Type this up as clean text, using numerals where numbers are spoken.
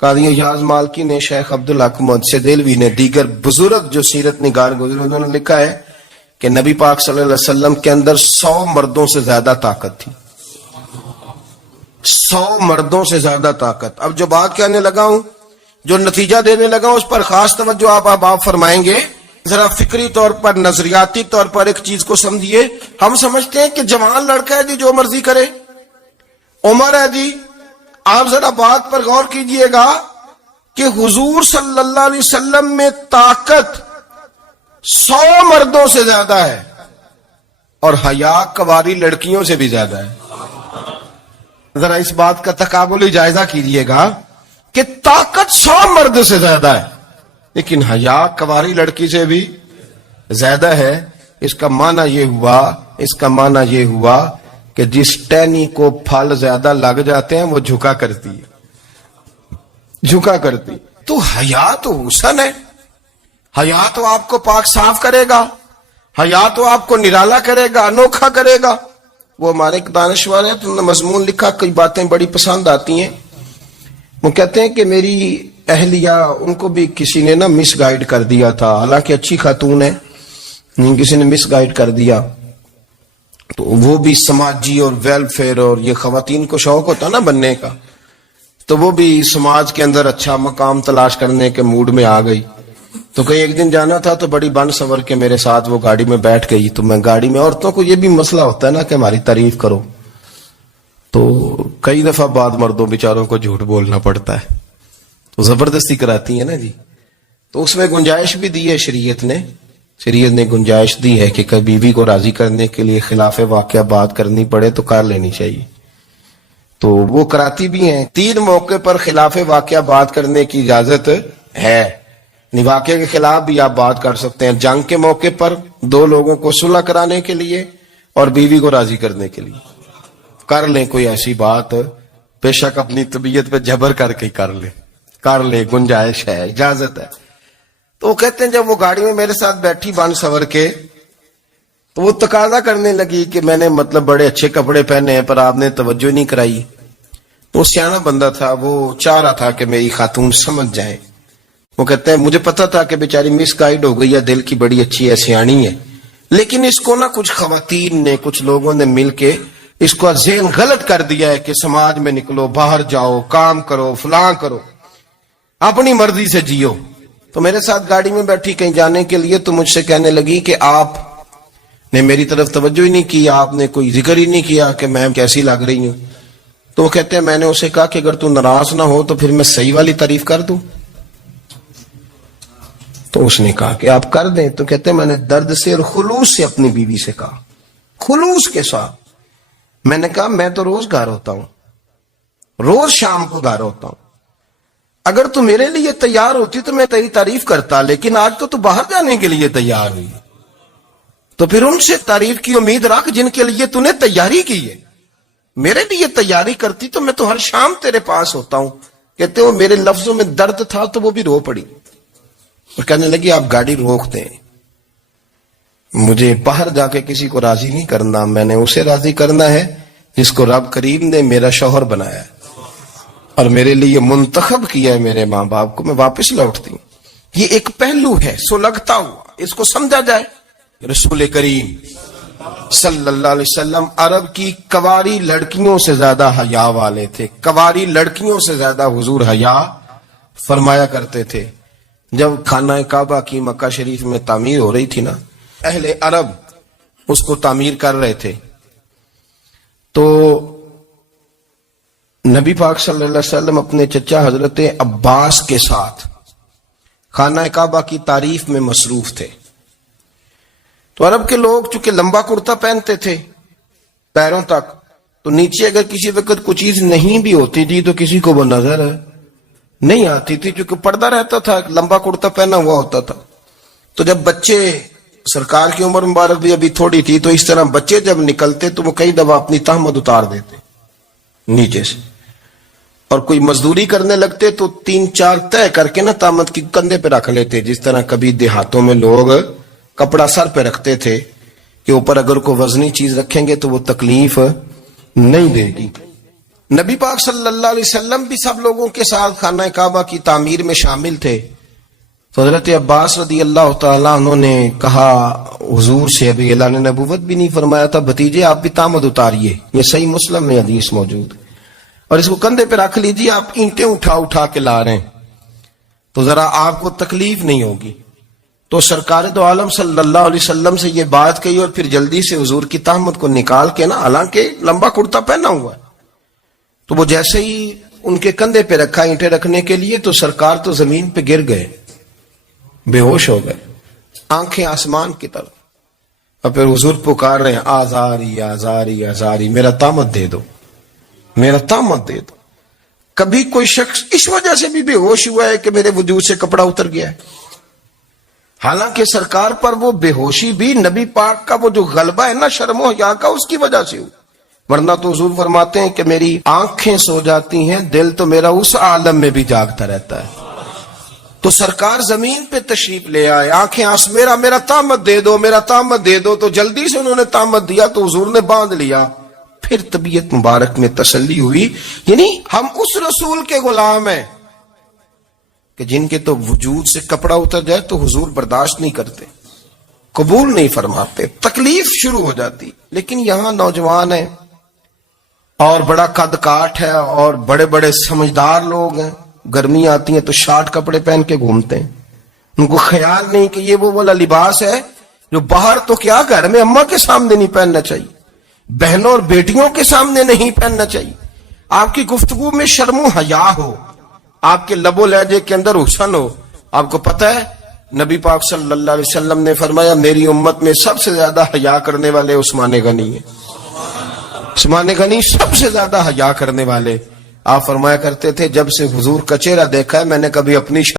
قاضی ایاز مالکی نے، شیخ عبدالحق محدث دہلوی نے، دیگر بزرگ جو سیرت نگار گزرے انہوں نے لکھا ہے کہ نبی پاک صلی اللہ علیہ وسلم کے اندر 100 مردوں سے زیادہ طاقت تھی. 100 مردوں سے زیادہ طاقت. اب جو بات کہنے لگا ہوں، جو نتیجہ دینے لگا ہوں، اس پر خاص توجہ آپ فرمائیں گے. ذرا فکری طور پر، نظریاتی طور پر ایک چیز کو سمجھیے. ہم سمجھتے ہیں کہ جوان لڑکا ہے جی جو مرضی کرے، عمر ہے جی. آپ ذرا بات پر غور کیجئے گا کہ حضور صلی اللہ علیہ وسلم میں طاقت 100 مردوں سے زیادہ ہے اور حیا کنواری لڑکیوں سے بھی زیادہ ہے. ذرا اس بات کا تقابلی جائزہ کیجئے گا کہ طاقت 100 مرد سے زیادہ ہے لیکن حیا کنواری لڑکی سے بھی زیادہ ہے. اس کا معنی یہ ہوا کہ جس ٹہنی کو پھل زیادہ لگ جاتے ہیں وہ جھکا کرتی. تو حیا تو حسن ہے، حیا تو آپ کو پاک صاف کرے گا، حیا تو آپ کو نرالا کرے گا، انوکھا کرے گا. وہ ہمارے ایک دانشور ہیں، تو انہوں نے مضمون لکھا، کئی باتیں بڑی پسند آتی ہیں. وہ کہتے ہیں کہ میری اہلیہ، ان کو بھی کسی نے مس گائیڈ کر دیا تھا، حالانکہ اچھی خاتون ہے، کسی نے مس گائیڈ کر دیا. تو وہ بھی سماجی اور ویلفیئر اور یہ خواتین کو شوق ہوتا نا بننے کا، تو وہ بھی سماج کے اندر اچھا مقام تلاش کرنے کے موڈ میں آ گئی. تو کہیں ایک دن جانا تھا تو بڑی بن سور کے میرے ساتھ وہ گاڑی میں بیٹھ گئی. تو میں گاڑی میں، عورتوں کو یہ بھی مسئلہ ہوتا ہے نا کہ ہماری تعریف کرو، تو کئی دفعہ بعد مردوں بیچاروں کو جھوٹ بولنا پڑتا ہے، تو زبردستی کراتی ہے نا جی. تو اس میں گنجائش بھی دی ہے شریعت نے گنجائش دی ہے کہ کبھی بیوی کو راضی کرنے کے لیے خلاف واقعہ بات کرنی پڑے تو کر لینی چاہیے. تو وہ کراتی بھی ہیں. 3 موقع پر خلاف واقعہ بات کرنے کی اجازت ہے. واقعے کے خلاف بھی آپ بات کر سکتے ہیں. جنگ کے موقع پر 2 لوگوں کو صلح کرانے کے لیے اور بیوی کو راضی کرنے کے لیے کر لیں کوئی ایسی بات، بے شک اپنی طبیعت پہ جبر کر کے کر لیں، گنجائش ہے، اجازت ہے. تو وہ کہتے ہیں جب وہ گاڑی میں میرے ساتھ بیٹھی بن سور کے، تو وہ تقاضا کرنے لگی کہ میں نے بڑے اچھے کپڑے پہنے ہیں پر آپ نے توجہ نہیں کرائی. وہ سیانا بندہ تھا، وہ چاہ رہا تھا کہ میری خاتون سمجھ جائے. وہ کہتے ہیں مجھے پتا تھا کہ بیچاری مس گائیڈ ہو گئی ہے، دل کی بڑی اچھی ہے، سیانی ہے، لیکن اس کو کچھ خواتین نے، کچھ لوگوں نے مل کے اس کو ذہن غلط کر دیا ہے کہ سماج میں نکلو، باہر جاؤ، کام کرو، فلاں کرو، اپنی مرضی سے جیو. تو میرے ساتھ گاڑی میں بیٹھی کہیں جانے کے لیے، تو مجھ سے کہنے لگی کہ آپ نے میری طرف توجہ ہی نہیں کی، آپ نے کوئی ذکر ہی نہیں کیا کہ میں کیسی لگ رہی ہوں. تو وہ کہتے ہیں میں نے اسے کہا کہ اگر تو ناراض نہ ہو تو پھر میں صحیح والی تعریف کر دوں. تو اس نے کہا کہ آپ کر دیں. تو کہتے ہیں میں نے درد سے اور خلوص سے اپنی بیوی سے کہا، خلوص کے ساتھ. میں نے کہا میں تو روز گھر ہوتا ہوں، روز شام کو گھر ہوتا ہوں، اگر تو میرے لیے تیار ہوتی تو میں تیری تعریف کرتا، لیکن آج تو باہر جانے کے لیے تیار ہوئی، تو پھر ان سے تعریف کی امید رکھ جن کے لیے تو نے تیاری کی ہے. میرے لیے تیاری کرتی تو میں تو ہر شام تیرے پاس ہوتا ہوں. کہتے وہ میرے لفظوں میں درد تھا تو وہ بھی رو پڑی اور کہنے لگی آپ گاڑی روک دیں، مجھے باہر جا کے کسی کو راضی نہیں کرنا، میں نے اسے راضی کرنا ہے جس کو رب کریم نے میرا شوہر بنایا ہے اور میرے لیے منتخب کیا ہے میرے ماں باپ کو. میں واپس لوٹتی ہوں. یہ ایک پہلو ہے سلگتا ہوا، اس کو سمجھا جائے. رسول کریم صلی اللہ علیہ وسلم عرب کی کنواری لڑکیوں سے زیادہ حیا والے تھے. کنواری لڑکیوں سے زیادہ حضور حیا فرمایا کرتے تھے. جب خانہ کعبہ کی مکہ شریف میں تعمیر ہو رہی تھی نا، اہل عرب اس کو تعمیر کر رہے تھے، تو نبی پاک صلی اللہ علیہ وسلم اپنے چچا حضرت عباس کے ساتھ خانہ کعبہ کی تعریف میں مصروف تھے. تو عرب کے لوگ چونکہ لمبا کرتا پہنتے تھے پیروں تک، تو نیچے اگر کسی وقت کوئی چیز نہیں بھی ہوتی تھی تو کسی کو وہ نظر نہیں آتی تھی، چونکہ پردہ رہتا تھا، لمبا کرتا پہنا ہوا ہوتا تھا. تو جب بچے، سرکار کی عمر مبارک بھی ابھی تھوڑی تھی، تو اس طرح بچے جب نکلتے تو وہ کئی دفعہ اپنی تہمت اتار دیتے نیچے سے، اور کوئی مزدوری کرنے لگتے تو 3-4 طے کر کے تہمت کی کندھے پہ رکھ لیتے. جس طرح کبھی دیہاتوں میں لوگ کپڑا سر پہ رکھتے تھے کہ اوپر اگر کوئی وزنی چیز رکھیں گے تو وہ تکلیف نہیں دے گی. نبی پاک صلی اللہ علیہ وسلم بھی سب لوگوں کے ساتھ خانہ کعبہ کی تعمیر میں شامل تھے. تو حضرت عباس رضی اللہ تعالیٰ انہوں نے کہا حضور سے، ابھی اعلان نبوت بھی نہیں فرمایا تھا، بھتیجے آپ بھی تامد اتاریے. یہ صحیح مسلم میں حدیث موجود ہے. اور اس کو کندھے پہ رکھ لیجیے، آپ اینٹیں اٹھا اٹھا کے لا رہے ہیں تو ذرا آپ کو تکلیف نہیں ہوگی. تو سرکار دو عالم صلی اللہ علیہ وسلم سے یہ بات کہی اور پھر جلدی سے حضور کی تہمت کو نکال کے نا، حالانکہ لمبا کرتا پہنا ہوا ہے، تو وہ جیسے ہی ان کے کندھے پہ رکھا اینٹیں رکھنے کے لیے تو سرکار تو زمین پہ گر گئے، بے ہوش ہو گئے، آنکھیں آسمان کی طرف. اور پھر حضور پکار رہے ہیں آزاری آزاری آزاری، میرا تامت دے دو، میرا تامت دے دو. کبھی کوئی شخص اس وجہ سے بھی بے ہوش ہوا ہے کہ میرے وجود سے کپڑا اتر گیا ہے؟ حالانکہ سرکار پر وہ بے ہوشی بھی نبی پاک کا وہ جو غلبہ ہے نا شرم و حیا کا، اس کی وجہ سے ہوئی. ورنہ تو حضور فرماتے ہیں کہ میری آنکھیں سو جاتی ہیں، دل تو میرا اس عالم میں بھی جاگتا رہتا ہے. تو سرکار زمین پہ تشریف لے آئے، آنکھیں میرا تامت دے دو، میرا تامت دے دو. تو جلدی سے انہوں نے تامت دیا تو حضور نے باندھ لیا. پھر طبیعت مبارک میں تسلی ہوئی. یعنی ہم اس رسول کے غلام ہیں کہ جن کے تو وجود سے کپڑا اتر جائے تو حضور برداشت نہیں کرتے، قبول نہیں فرماتے، تکلیف شروع ہو جاتی. لیکن یہاں نوجوان ہیں اور بڑا قد کاٹ ہے اور بڑے بڑے سمجھدار لوگ ہیں، گرمی آتی ہیں تو شارٹ کپڑے پہن کے گھومتے ہیں. ان کو خیال نہیں کہ یہ وہ والا لباس ہے جو باہر تو کیا گھر میں اماں کے سامنے نہیں پہننا چاہیے، بہنوں اور بیٹیوں کے سامنے نہیں پہننا چاہیے. آپ کی گفتگو میں شرم و حیا ہو، آپ کے لب و لہجے کے اندر حسن ہو. آپ کو پتہ ہے نبی پاک صلی اللہ علیہ وسلم نے فرمایا میری امت میں سب سے زیادہ حیا کرنے والے عثمان غنی ہیں. عثمان غنی سب سے زیادہ حیا کرنے والے. آپ فرمایا کرتے تھے جب سے حضور کا چہرہ دیکھا ہے میں نے کبھی اپنی